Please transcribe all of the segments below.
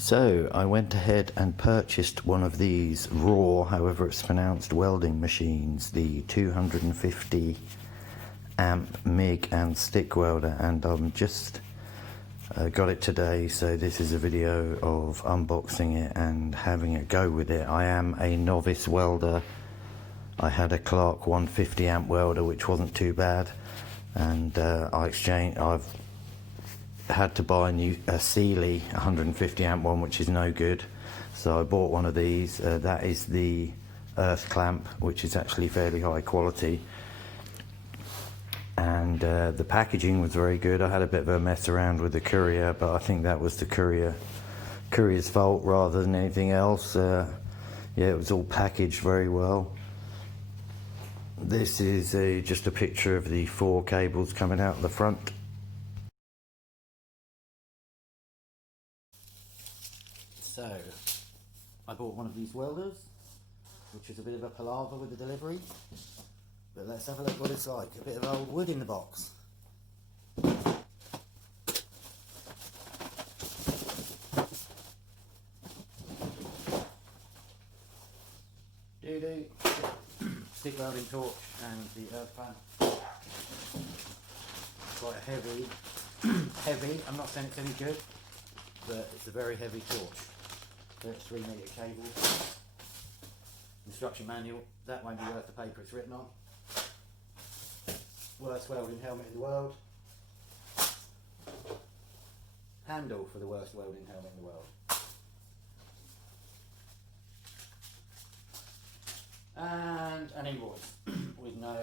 So I went ahead and purchased one of these Rohr, however it's pronounced, welding machines, the 250 amp MIG and stick welder, and I'm just got it today, so this is a video of unboxing it and having a go with it. I am a novice welder. I had a Clark 150 amp welder which wasn't too bad, and I've had to buy a Sealy 150 amp one which is no good, so I bought one of these. That is the earth clamp, which is actually fairly high quality, and the packaging was very good. I had a bit of a mess around with the courier, but I think that was the courier's fault rather than anything else. Yeah, it was all packaged very well. This is just a picture of the 4 cables coming out the front. So, I bought one of these welders, which was a bit of a palaver with the delivery, but let's have a look what it's like. A bit of old wood in the box. Doo-doo. Stick welding torch and the earth clamp. Quite heavy. I'm not saying it's any good, but it's a very heavy torch. There's 3 metre cable. Instruction manual. That won't be worth the paper it's written on. Worst welding helmet in the world. Handle for the worst welding helmet in the world. And an invoice with no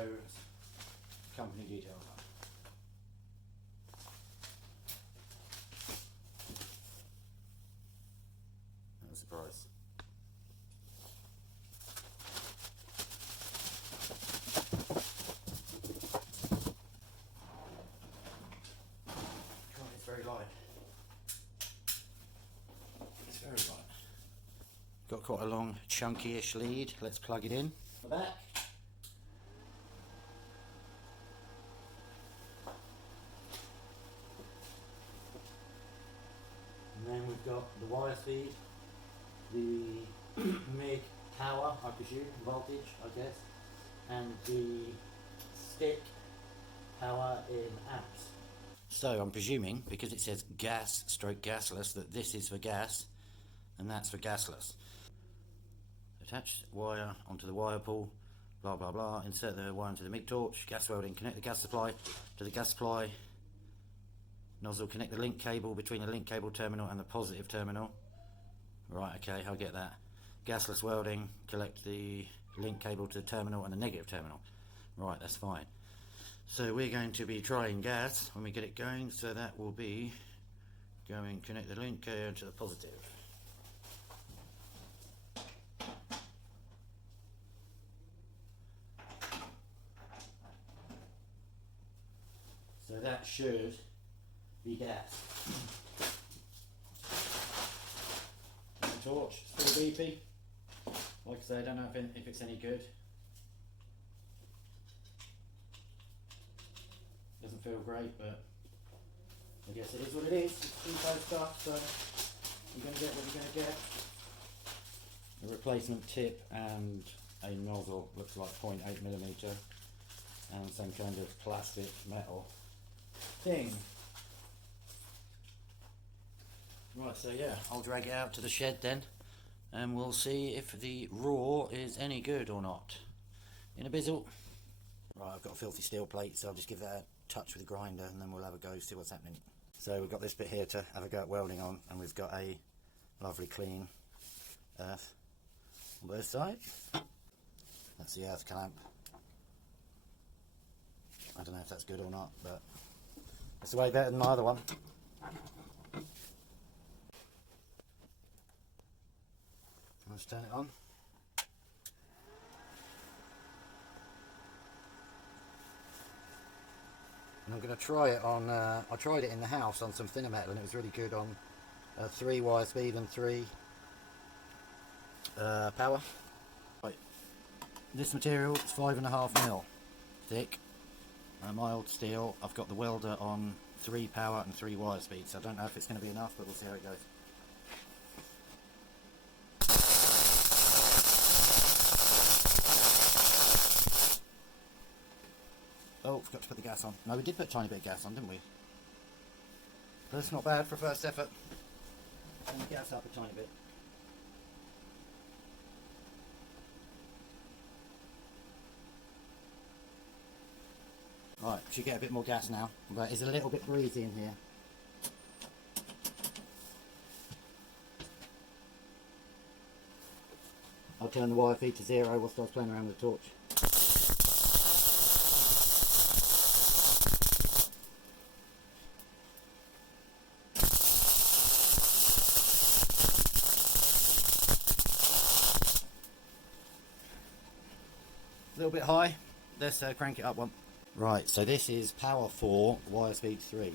company details on. That's the price. God, it's very light. It's very light. Got quite a long, chunky-ish lead. Let's plug it in. The back. And then we've got the wire speed, the MIG power, I presume, voltage, I guess, and the stick power in amps. So I'm presuming, because it says gas stroke gasless, that this is for gas and that's for gasless. Attach wire onto the wire pull, blah blah blah, insert the wire into the MIG torch, gas welding, connect the gas supply to the gas supply nozzle, connect the link cable between the link cable terminal and the positive terminal. Right, okay, I'll get that. Gasless welding, collect the link cable to the terminal and the negative terminal. Right, that's fine. So we're going to be trying gas when we get it going, so that will be going, connect the link cable to the positive. So that should be gas. And the torch, still beepy. Like I say, I don't know if it's any good. Doesn't feel great, but I guess it is what it is. It's cheapo stuff, so you're going to get what you're going to get. A replacement tip and a nozzle, looks like 0.8mm, and some kind of plastic metal thing. Right, so yeah, I'll drag it out to the shed then, and we'll see if the Rohr is any good or not. In a bizzle. Right, I've got a filthy steel plate, so I'll just give that a touch with a grinder and then we'll have a go, see what's happening. So we've got this bit here to have a go at welding on, and we've got a lovely clean earth on both sides. That's the earth clamp. I don't know if that's good or not, but it's way better than my other one. Let's turn it on. And I'm going to try it on, I tried it in the house on some thinner metal and it was really good on 3 wire speed and 3 power. Right. This material is 5.5mm thick, mild steel. I've got the welder on 3 power and 3 wire speed, so I don't know if it's going to be enough, but we'll see how it goes. gas on. No, we did put a tiny bit of gas on, didn't we? That's not bad for a first effort. Turn the gas up a tiny bit. Right, should get a bit more gas now, but it's a little bit breezy in here. I'll turn the wire feed to 0 whilst I was playing around with the torch. A little bit high, let's crank it up one. Right, so this is power 4, wire speed 3.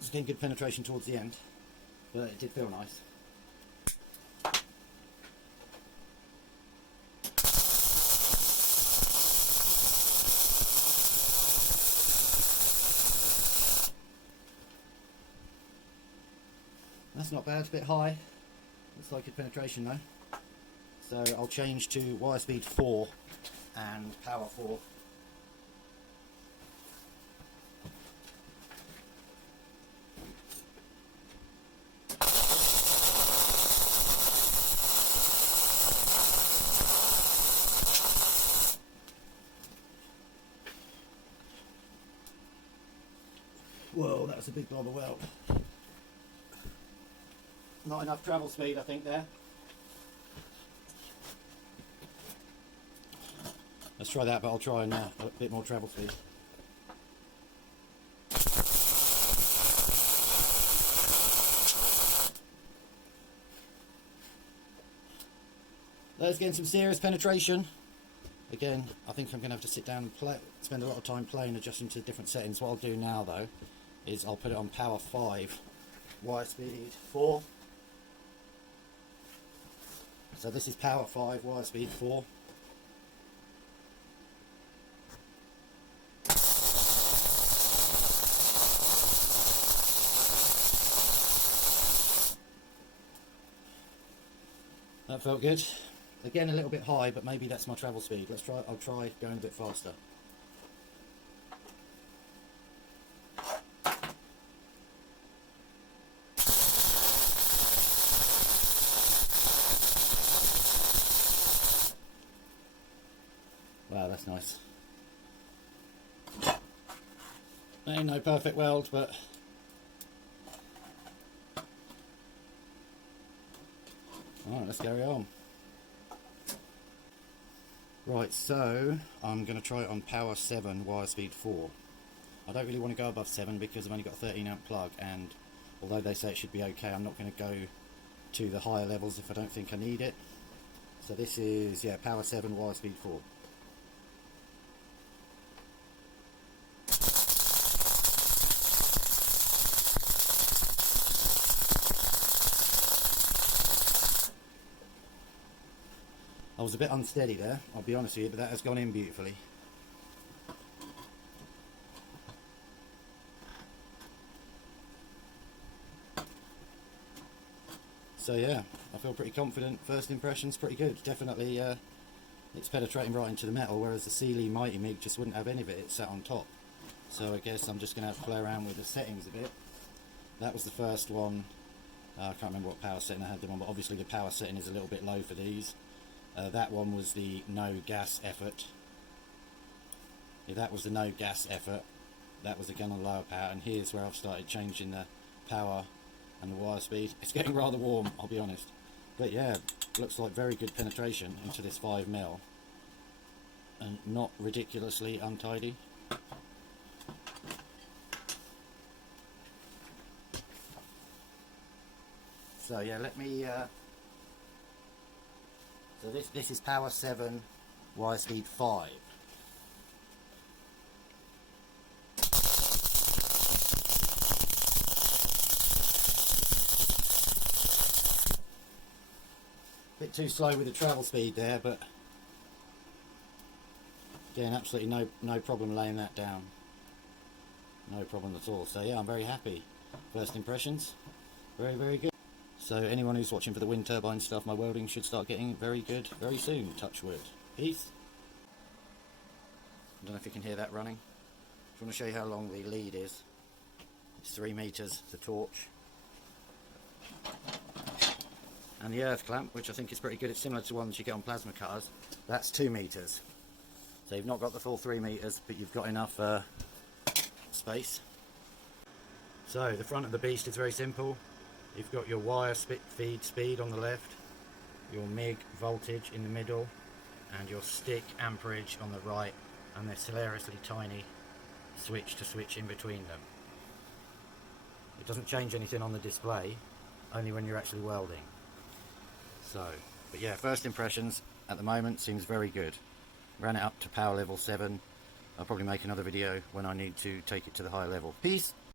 It's getting good penetration towards the end, but it did feel nice. That's not bad, it's a bit high. Looks like good penetration though. So I'll change to wire speed 4 and power 4. Whoa, that was a big blob of weld. Not enough travel speed, I think, there. Let's try that, but I'll try and a bit more travel speed. Let's get some serious penetration. Again, I think I'm going to have to sit down and play, spend a lot of time playing, adjusting to different settings. What I'll do now, though, is I'll put it on power 5, wire speed 4. So this is power 5, wire speed 4. That felt good. Again, a little bit high, but maybe that's my travel speed. Let's try. I'll try going a bit faster. Wow, that's nice. Ain't no perfect weld, but alright, let's carry on. Right, so I'm going to try it on power 7, wire speed 4. I don't really want to go above 7 because I've only got a 13 amp plug, and although they say it should be okay, I'm not going to go to the higher levels if I don't think I need it. So this is, yeah, power 7, wire speed 4. I was a bit unsteady there, I'll be honest with you, but that has gone in beautifully. So yeah, I feel pretty confident. First impression's pretty good. Definitely it's penetrating right into the metal, whereas the Sealy Mighty MIG just wouldn't have any of it. It's sat on top. So I guess I'm just going to have to play around with the settings a bit. That was the first one. I can't remember what power setting I had them on, but obviously the power setting is a little bit low for these. That one was the no gas effort. If that was the no gas effort, that was again on lower power, and here's where I've started changing the power and the wire speed. It's getting rather warm, I'll be honest, but yeah, looks like very good penetration into this 5mm and not ridiculously untidy. So yeah, let me so this is power 7, wire speed 5. Bit too slow with the travel speed there, but again, absolutely no problem laying that down. No problem at all. So yeah, I'm very happy. First impressions, very good. So anyone who's watching for the wind turbine stuff, my welding should start getting very good very soon, touch wood. Peace. I don't know if you can hear that running. Just want to show you how long the lead is. It's 3 meters, the torch. And the earth clamp, which I think is pretty good, it's similar to ones you get on plasma cutters, that's 2 meters. So you've not got the full 3 meters, but you've got enough space. So the front of the beast is very simple. You've got your wire feed speed on the left, your MIG voltage in the middle, and your stick amperage on the right, and this hilariously tiny switch to switch in between them. It doesn't change anything on the display, only when you're actually welding. So, but yeah, first impressions at the moment seems very good. Ran it up to power level 7. I'll probably make another video when I need to take it to the higher level. Peace!